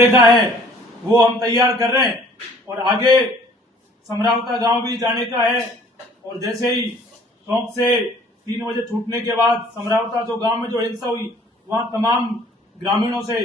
रूपरेखा है वो हम तैयार कर रहे हैं और आगे समरावता गांव भी जाने का है। और जैसे ही चौक से 3 बजे छूटने के बाद समरावता जो गांव में जो हिंसा हुई वहां तमाम ग्रामीणों से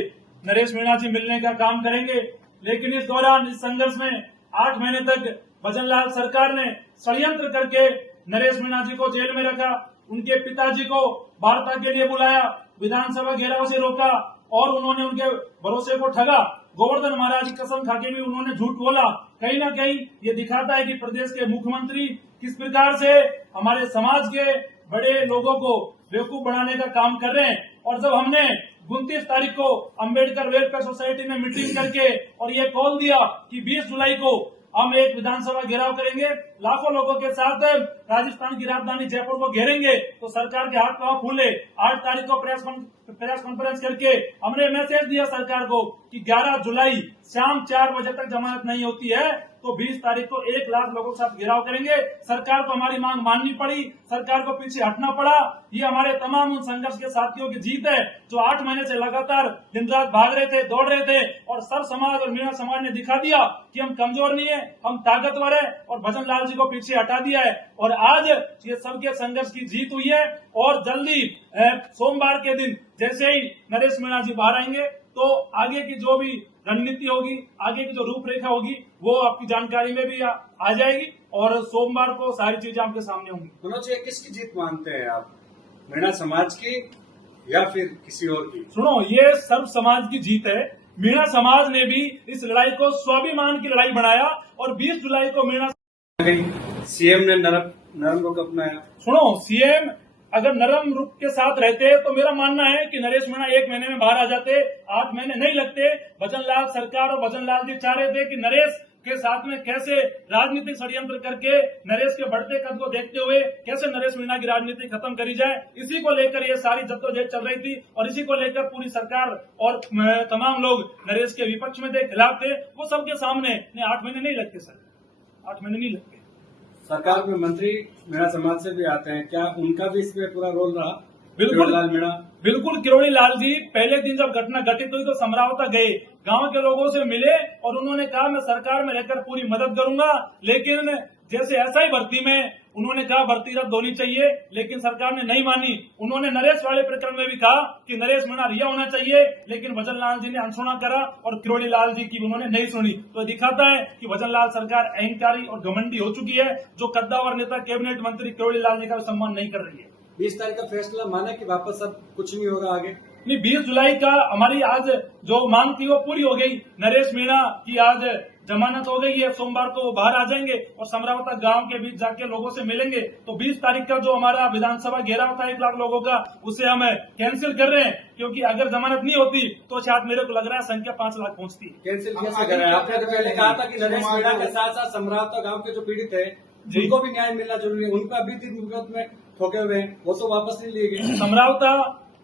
नरेश मीणा जी मिलने का काम करेंगे। लेकिन इस दौरान इस संघर्ष में 8 महीने तक भजनलाल सरकार ने षड्यंत्र करके नरेश मीणा जी को जेल में रखा, उनके पिताजी को वार्ता के लिए बुलाया, विधानसभा घेराव से रोका और उन्होंने उनके भरोसे को ठगा। गोवर्धन महाराज की कसम खाके भी उन्होंने झूठ बोला। कहीं ना कहीं ये दिखाता है कि प्रदेश के मुख्यमंत्री किस प्रकार से हमारे समाज के बड़े लोगों को बेवकूफ बनाने का काम कर रहे हैं। और जब हमने 29 तारीख को अंबेडकर वेलफेयर सोसाइटी में मीटिंग करके और ये कॉल दिया कि 20 जुलाई को हम एक विधानसभा घेराव करेंगे, लाखों लोगों के साथ राजस्थान की राजधानी जयपुर को घेरेंगे, तो सरकार के हाथ पांव फूले। 8 तारीख को प्रेस कॉन्फ्रेंस करके हमने मैसेज दिया सरकार को कि 11 जुलाई शाम 4 बजे तक जमानत नहीं होती है तो 20 तारीख को 1 लाख लोगों के साथ घेराव करेंगे। सरकार को हमारी मांग माननी पड़ी, सरकार को पीछे हटना पड़ा। ये हमारे तमाम उन संघर्ष के साथियों की जीत है जो 8 महीने से लगातार दिन रात भाग रहे थे, दौड़ रहे थे और सब समाज और मीणा समाज ने दिखा दिया कि हम कमजोर नहीं है, हम ताकतवर है और भजनलाल जी को पीछे हटा दिया है। और आज ये सबके संघर्ष की जीत हुई है और जल्दी सोमवार के दिन जैसे ही नरेश मीणा जी बाहर आएंगे तो आगे की जो भी रणनीति होगी, आगे की जो रूपरेखा होगी वो आपकी जानकारी में भी आ जाएगी और सोमवार को सारी चीजें आपके सामने होंगी। मनोज, किसकी जीत मानते हैं आप, मीणा समाज की या फिर किसी और की? सुनो, ये सर्व समाज की जीत है। मीणा समाज ने भी इस लड़ाई को स्वाभिमान की लड़ाई बनाया और 20 जुलाई को मीणा सीएम ने नरम रुख अपनाया। सुनो, सीएम अगर नरम रुख के साथ रहते तो मेरा मानना है कि नरेश मीणा 1 महीने में बाहर आ जाते, 8 महीने नहीं लगते। भजनलाल सरकार और भजनलाल जी चाह रहे थे कि नरेश के साथ में कैसे राजनीतिक षड्यंत्र करके नरेश के बढ़ते कद को देखते हुए कैसे नरेश मीणा की राजनीति खत्म करी जाए, इसी को लेकर ये सारी जद्दोजहद चल रही थी और इसी को लेकर पूरी सरकार और तमाम लोग नरेश के विपक्ष में थे, खिलाफ थे। वो सबके सामने 8 महीने नहीं लगते सर, 8 महीने नहीं लगते। सरकार में मंत्री मीणा समाज से भी आते हैं, क्या उनका भी इसमें पूरा रोल रहा? बिल्कुल लाल मीणा, बिल्कुल। किरोड़ी लाल जी पहले दिन जब घटना घटित हुई तो समरावता गए, गांव के लोगों से मिले और उन्होंने कहा मैं सरकार में रहकर पूरी मदद करूंगा। लेकिन जैसे एसआई भर्ती में उन्होंने कहा भर्ती रद्द होनी चाहिए, लेकिन सरकार ने नहीं मानी। उन्होंने नरेश वाले प्रकरण में भी कहा कि नरेश मीणा रिहा होना चाहिए, लेकिन भजनलाल जी ने अनसुना करा और किरोड़ी लाल जी की उन्होंने नहीं सुनी। तो दिखाता है कि भजनलाल सरकार अहंकारी और घमंडी हो चुकी है, जो कद्दावर नेता कैबिनेट मंत्री किरोड़ी लाल जी का सम्मान नहीं कर रही है। 20 तारीख का फैसला माने कि वापस अब कुछ नहीं होगा आगे? नहीं, 20 जुलाई का हमारी आज जो मांग थी वो पूरी हो गई। नरेश मीणा की आज जमानत हो गई है, सोमवार को वो बाहर आ जाएंगे और समरावता गांव के बीच जाके लोगों से मिलेंगे। तो 20 तारीख का जो हमारा विधानसभा घेराव था 1 लाख लोगों का, उसे हम कैंसिल कर रहे हैं, क्योंकि अगर जमानत नहीं होती तो शायद मेरे को लग रहा है संख्या 5 लाख पहुंचती है। कैंसिल कैसे कर रहे हैं? आपने तो पहले कहा था कि नरेश मीणा के साथ साथ समरावता गाँव के जो पीड़ित है उनको भी न्याय मिलना जरूरी है, उनका भी 3 मुकदमे में ठोके हुए हैं, वो तो वापस नहीं लिए गए। समरावता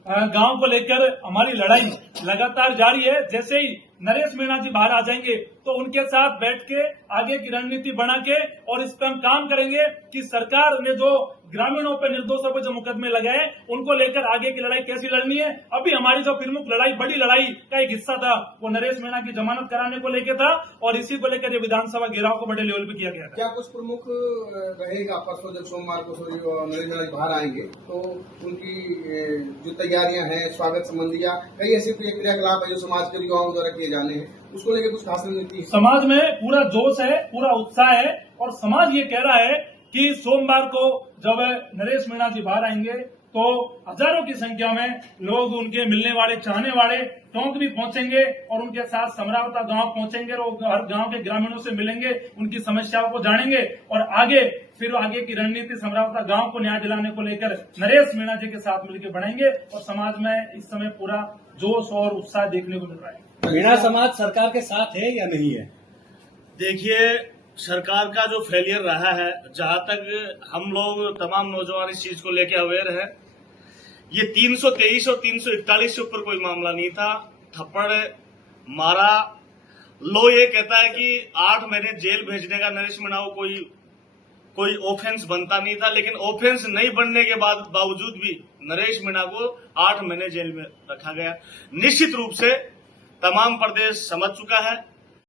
गांव को लेकर हमारी लड़ाई लगातार जारी है। जैसे ही नरेश मीणा जी बाहर आ जाएंगे तो उनके साथ बैठ के आगे की रणनीति बना के और इस पर हम काम करेंगे कि सरकार ने जो ग्रामीणों पर निर्दोषों पर जो मुकदमे लगाए उनको लेकर आगे की लड़ाई कैसी लड़नी है। अभी हमारी जो प्रमुख लड़ाई, बड़ी लड़ाई का एक हिस्सा था वो नरेश मीणा की जमानत कराने को लेकर था और इसी को लेकर ये विधानसभा घेराव को बड़े लेवल पे किया गया था। क्या कुछ प्रमुख रहेगा परसों जब सोमवार को नरेश मीणा जी बाहर आएंगे तो उनकी जो तैयारियां हैं, स्वागत संबंधी या कई ऐसे क्रियाकलाप है जो समाज के युवाओं द्वारा किए जाने हैं, उसको लेकर कुछ खास रणनीति है? समाज में पूरा जोश है, पूरा उत्साह है और समाज ये कह रहा है कि सोमवार को जब नरेश मीणा जी बाहर आएंगे तो हजारों की संख्या में लोग उनके मिलने वाले, चाहने वाले टोंक भी पहुंचेंगे और उनके साथ समरावता गांव पहुंचेंगे और हर गांव के ग्रामीणों से मिलेंगे, उनकी समस्याओं को जानेंगे और आगे की रणनीति समरावता गांव को न्याय दिलाने को लेकर नरेश मीणा जी के साथ मिलकर बढ़ाएंगे और समाज में इस समय पूरा जोश और उत्साह देखने को मिल रहा है। मीणा समाज सरकार के साथ है या नहीं है? देखिए, सरकार का जो फेलियर रहा है, जहां तक हम लोग तमाम नौजवान इस चीज को लेकर अवेयर है, ये 323 और 341 के ऊपर कोई मामला नहीं था। थप्पड़ मारा, लो ये कहता है कि 8 महीने जेल भेजने का नरेश मीणा को कोई ऑफेंस बनता नहीं था, लेकिन ऑफेंस नहीं बनने के बावजूद भी नरेश मीणा को 8 महीने जेल में रखा गया। निश्चित रूप से तमाम प्रदेश समझ चुका है।